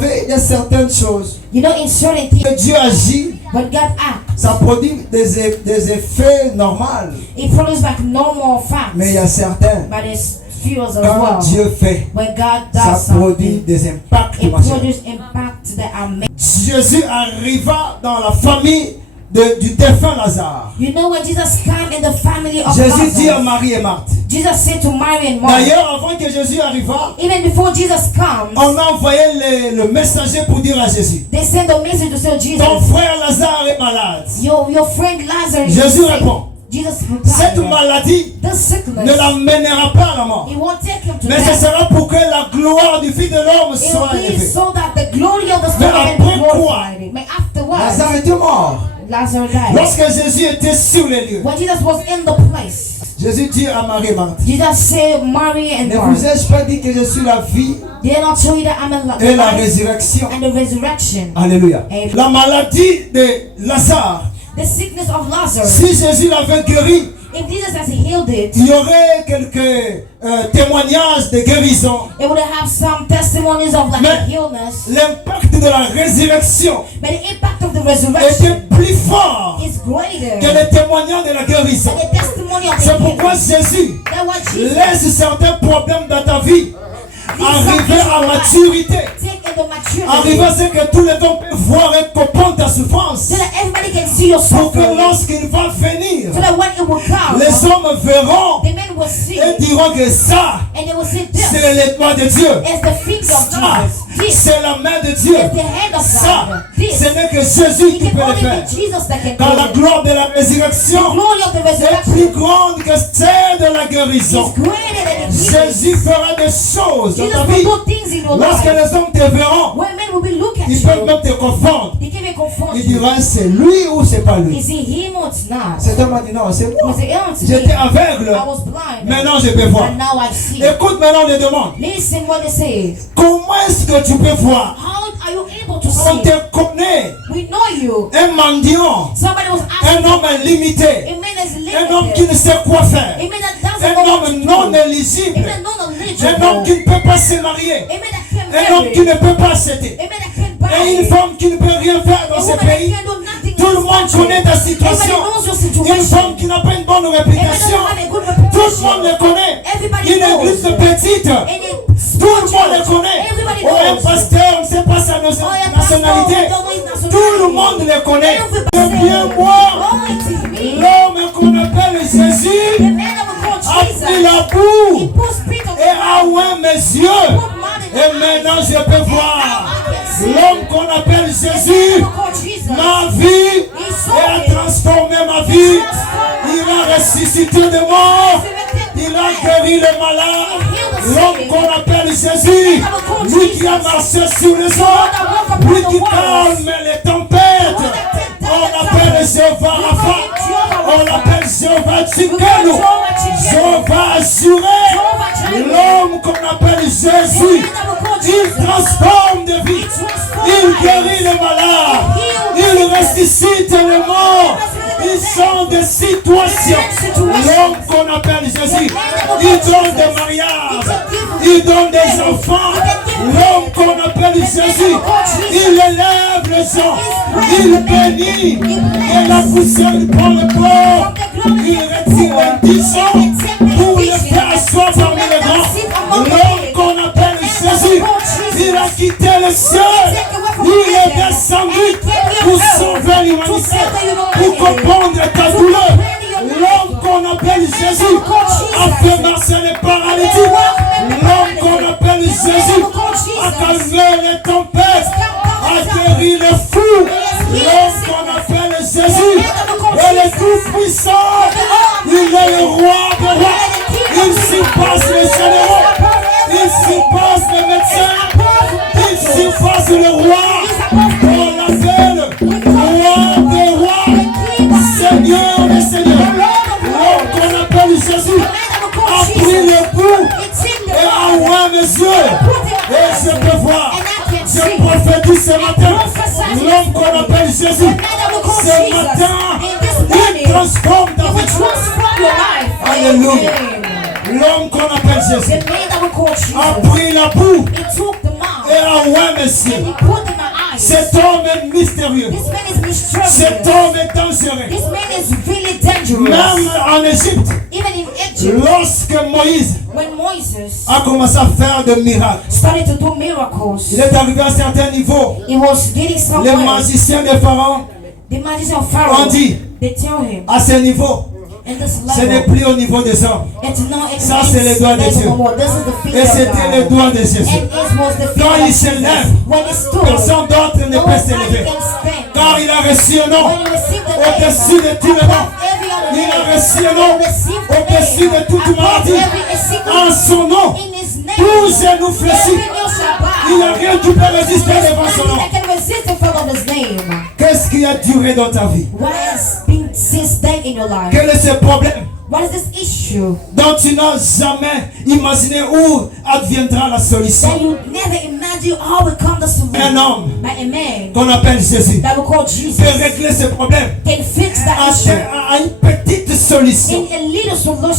savez, il y a certaines choses You know, in certain things, que Dieu agit, when God acts, ça produit des effets normaux. it produces like normal facts. Mais il y a certains, But it's feels as quand well. Dieu fait, When God ça does produit something, des impacts it majeurs. produces impacts that are made. Jésus arriva dans la famille du défunt Lazare. You know, when Jesus came in the family of Jésus dit à Lazarus, Marie et Marthe. Jesus said to Mary and Martha, D'ailleurs, avant que Jésus arriva, even before Jesus comes, on a envoyé le messager pour dire à Jésus, they send a message to say, ton Jesus, frère Lazare est malade. your friend Lazarus is Jésus sick. répond, Jesus cette replied, maladie this sickness, ne l'emmènera pas à la mort. it won't take him to Mais ce death. sera pour que la gloire du Fils de l'homme It soit will be élevée. so that the glory of the Son of Man après be quoi? glorified. But afterwards, Lazare était mort. Lazarus died. Lorsque Jésus était sur les lieux, When Jesus was in the place, Jésus dit à Marie et Marthe, Jesus said, Mary and ne vous Martha, ai-je pas dit que je suis la vie did I not tell you that I'm the et la life résurrection? and the resurrection? Alléluia. Amen. La maladie de Lazare, The sickness of Lazarus, si Jésus l'avait guéri, if Jesus has healed it, il y aurait quelques témoignages de guérison. it would have some testimonies of like Mais- illness. L'impact de la résurrection But the impact of the était resurrection plus fort is greater que les témoignages de la guérison. than the testimony of the C'est pourquoi healing. Jésus That's why Jesus laisse certains problèmes dans ta vie arriver à maturité. take in the maturity Arriver à ce que tous les hommes peuvent voir et comprendre ta souffrance. so that everybody can see your Pour que suffering. lorsqu'il va venir, So that when it will come, les hommes verront the men will see et diront que ça, and they will say this c'est l'étoile de Dieu. is the finger of Ça, Jesus. This c'est la main de Dieu. is the hand of Ça, God. This ce n'est que Jésus it qui can peut le only faire. be Jesus that can Car la do it. gloire de la résurrection The glory of the est resurrection plus grande que celle de la is guérison. greater than the healing. Jésus fera des choses dans Jesus ta will vie. do things in your Lorsque life. les hommes te verront, When men will be looking at ils peuvent you, même te confondre. they can be confront Ils you. diront c'est lui ou c'est pas lui. Is it him or it's not? Cet homme a dit non, c'est moi. Was it him? It's J'étais me. aveugle. I was blind. Maintenant je peux voir. And now I see. Écoute maintenant les demandes. Listen what they say. Comment est-ce que tu peux voir? How are you able to On see? te connaît. We know you. Un mendiant. Somebody was Un asking. homme limité. A man is Un homme qui limited. ne sait quoi faire. A man that doesn't Un know what to homme do. non A éligible. man non Un homme qui eligible. ne peut pas se marier. A man that can't Un homme marry. qui ne peut pas céder. A man that can't Et une buy. femme qui ne peut rien faire A dans ce woman that pays. can't do nothing. Tout le monde connaît ta Everybody situation. knows your Une situation. femme qui n'a pas une bonne A man réputation. doesn't have a good Tout le monde le reputation. connaît. Everybody Une église knows. petite. And it's Tout le monde le connaît. Everybody Oh, un knows. pasteur, on ne sait pas sa Oh, yeah, nationalité. pastor, we don't know his nationality. Tout le monde le connaît. Everybody C'est bien knows. moi. Oh, it is me. L'homme qu'on appelle Jésus The man that we call a pris Jesus. la He boue put spirit on et a ouvert mes yeux. put man in Et the maintenant eyes. je peux voir. L'homme qu'on appelle Jésus, ma vie, il a transformé ma vie. Il a ressuscité de mort. Il a guéri les malades. L'homme qu'on appelle Jésus, lui qui a marché sur les eaux, lui qui calme les tempêtes. On appelle Jéhovah Rapha. On l'appelle Jéhovah Tsidkenu. Jéhovah Assuré. L'homme qu'on appelle Jésus, il transforme de vie. Il guérit les malades. Il ressuscite les morts. Ils sont des situations. L'homme qu'on appelle Jésus, il donne des mariages. Il donne des enfants. L'homme qu'on appelle Jésus, il élève les gens. Il bénit. Et la poussière prend le corps. Il retire l'indifférence pour les faire asseoir parmi les grands. L'homme qu'on appelle Jésus, il a quitté le ciel. Il est descendu pour sauver l'humanité, pour comprendre ta douleur. L'homme qu'on appelle Jésus a fait marcher les paralytiques. L'homme qu'on appelle Jésus a calmé les tempêtes, a guéri les fous. L'homme qu'on appelle Jésus, il est tout puissant. Il est le roi des rois. Il surpasse les généraux. Il surpasse les médecins. Il surpasse le roi. On l'appelle roi des rois, Seigneur des seigneurs. L'homme qu'on appelle Jésus a pris le coup et a ouvert mes yeux. Et je peux voir. Je prophétise ce matin. L'homme qu'on appelle Jésus, ce matin, il transforme ta vie. Alléluia. L'homme qu'on appelle Jésus a pris la boue Et ah ouais, monsieur. And he put in my eyes. Cet homme est mystérieux. This man is mysterious. Cet homme est dangereux. This man is really dangerous. Même en Égypte, Even in Egypt, lorsque Moïse when Moses a commencé à faire des miracles, started to do miracles, il est arrivé à un certain niveau. he was getting Les somewhere. magiciens de Pharaon The magician of ont Pharaoh, dit, they tell him, à ce niveau, in this ce n'est level, plus au niveau des hommes. it's not in Ça, c'est les doigts de this Dieu. no more. This is the finger Et of c'était le God. doigt de Jésus. And it was the Quand finger il of s'élève, Jesus. When he stood, personne d'autre ne no peut one s'élever. can stand. Car il a reçu un nom When he received the name, au-dessus de tout le nom. above every other Il a name, reçu un nom he received the au-dessus name, de toute above maladie. every single En son nom, in his name. tous genoux fléchis. Every knee shall bow. Il n'y a rien qui peut résister There's devant son nothing nom. that can resist in front of his name. Qu'est-ce qui a duré dans ta vie? What has been since then in your life? Quel est ce problème What is this issue dont tu n'as jamais imaginé où adviendra la that solution? you never imagine how will come the solution? Un homme By a man qu'on appelle Jésus that we call Jesus peut régler ce problème can fix that à issue une petite solution. in a little solution.